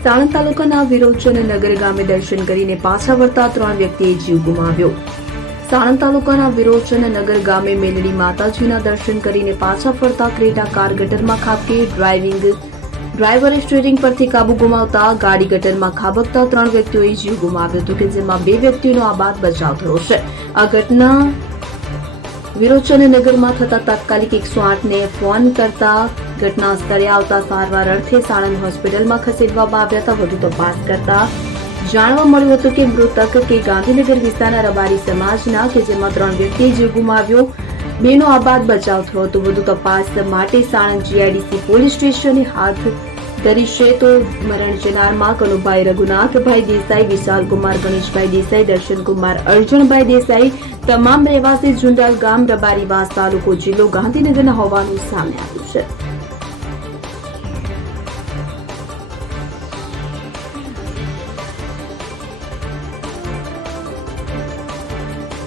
સાણંદ તાલુકાના વિરોચન નગર ગામે દર્શન કરીને પાછા વળતા ત્રણ વ્યક્તિએ જીવ ગુમાવ્યો. સાણંદ તાલુકાના વિરોચન નગર ગામે મેલડી માતાજીના દર્શન કરીને પાછા ફરતા ક્રેટા કાર ગટરમાં ખાબકી ડ્રાઇવિંગ ડ્રાઈવરે સ્ટીયરિંગ પરથી કાબુ ગુમાવતા ગાડી ગટરમાં ખાબકતા ત્રણ વ્યક્તિઓએ જીવ ગુમાવ્યો હતો કે જેમાં બે વ્યક્તિઓનો આબાદ બચાવ થયો છે. આ ઘટના વિરોચન નગરમાં થતા તાત્કાલિક એકસો આઠને ફોન કરતા ઘટના સ્થળે આવતા સારવાર અર્થે સાણંદ હોસ્પિટલમાં ખસેડવામાં આવ્યા હતા વધુ તપાસ કરતા જાણવા મળ્યું હતું કે મૃતક કે ગાંધીનગર વિસ્તારના રબારી સમાજના કે જેમાં ત્રણ વ્યક્તિએ જીવ ગુમાવ્યો, બેનો આબાદ બચાવ થયો હતો. વધુ તપાસ માટે સાણંદ જીઆઈડીસી પોલીસ સ્ટેશને હાથ ધરી તો મરણ જનારમાં કનુભાઈ રઘુનાથભાઈ દેસાઈ, વિશાલ કુમાર, ગણેશભાઈ દેસાઈ દર્શનકુમાર અર્જુનભાઈ દેસાઈ, તમામ રહેવાસી જુંડાલ ગામ રબારીવાસ તાલુકો જિલ્લો ગાંધીનગરના હોવાનું સામે આવ્યું છે.